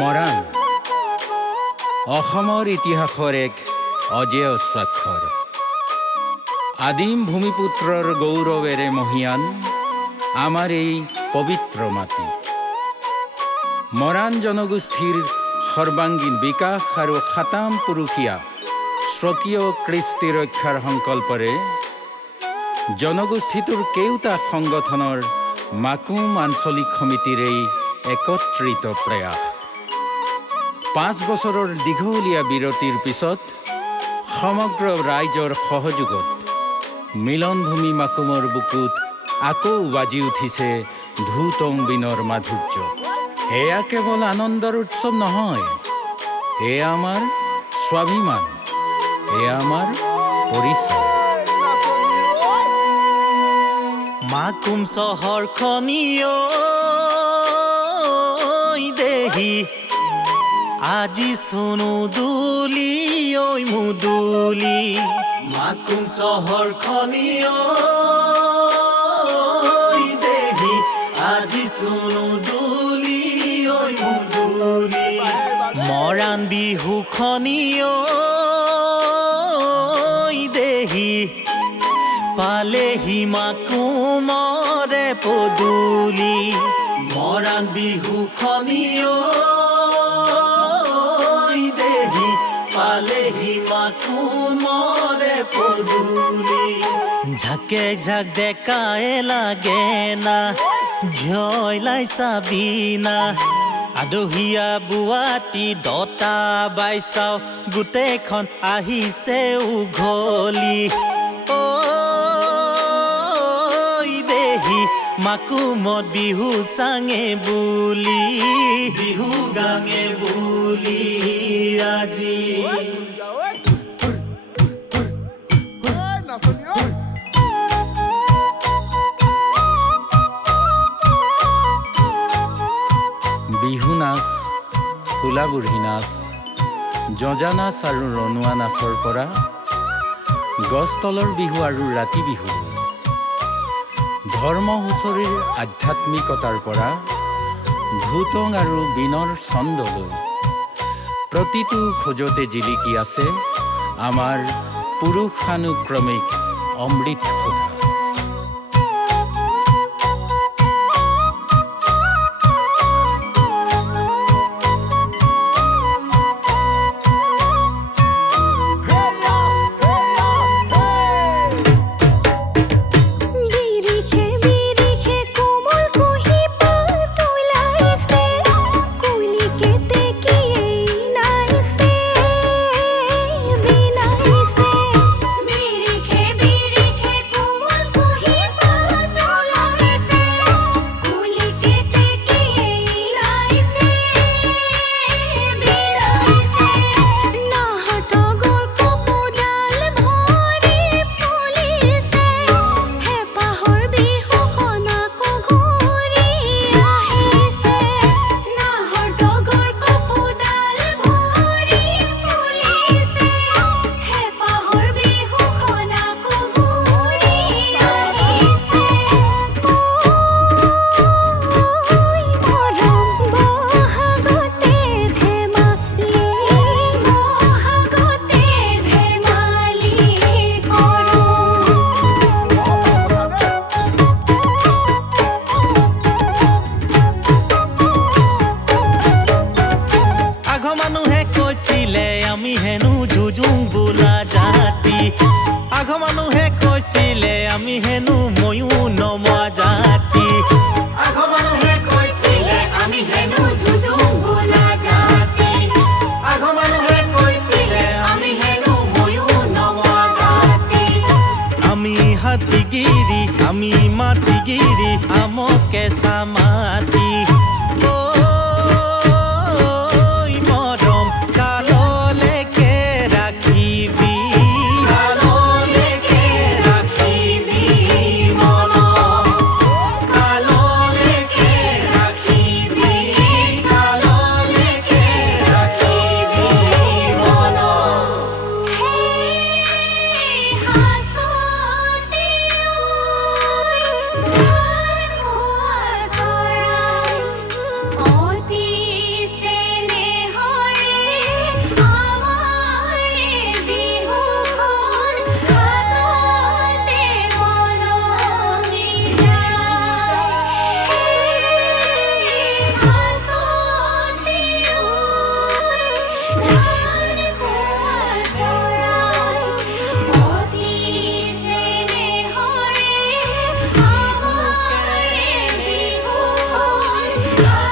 মৰাণ অসমৰ ইতিহাসৰ এক অজেয় স্বাক্ষৰ। আদিম ভূমিপুত্ৰৰ গৌৰৱেৰে মহিয়ান আমাৰ এই পবিত্ৰ মাটি। মৰাণ জনগোষ্ঠীৰ সৰ্বাংগীন বিকাশ আৰু সাতাম পুৰুষীয়া স্বকীয় কৃষ্টি ৰক্ষাৰ সংকল্পৰে জনগোষ্ঠীটোৰ কেওটা সংগঠনৰ মাকুম আঞ্চলিক সমিতিৰ এই একত্ৰিত প্ৰয়াস। 5 বছৰৰ দীঘলীয়া বিৰতিৰ পিছত সমগ্ৰ ৰাইজৰ সহযোগত মিলনভূমি মাকুমৰ বুকুত আকৌ বাজি উঠিছে ধুতং বিনৰ মাধুৰ্য। এয়া কেৱল আনন্দৰ উৎসৱ নহয়, এয়া আমাৰ স্বাভিমান, এয়া আমাৰ পৰিচয়। মাকুম চহৰখনিও দেহি আজি সোনো দুলি ঐ মুদুলি। মাকুম চহৰখনিও দেহি আজি সোনো দুলি ঐ মুদুলি। মৰাণ বিহুখনিও দেহি পালেহি মাকুমৰে পদূলি। মৰাণ বিহুখনিও দেহি পালেহি মাকুমৰে পদূলি। ঝাকে ঝাক ডেকাই লাগে না ঝয়লাই চাবিনা। আদহীয়া বুৱাটি দতা বাইচাও গোটেইখন আহিছে উঘলি। মাকুমত বিহু চাঙে বুলি বিহু গাঙে বুলি আজি। বিহু নাচ, কোলাবুঢ়ী নাচ, জজা নাচ আৰু ৰণুৱা নাচৰ পৰা গছতলৰ বিহু আৰু ৰাতি বিহু, ধৰ্ম হুঁচৰিৰ আধ্যাত্মিকতাৰ পৰা ধুতং আৰু বিনৰ ছন্দলৈ প্ৰতিটো খোজতে জিলিকি আছে আমাৰ পুৰুষানুক্ৰমিক অমৃত সুধা। গান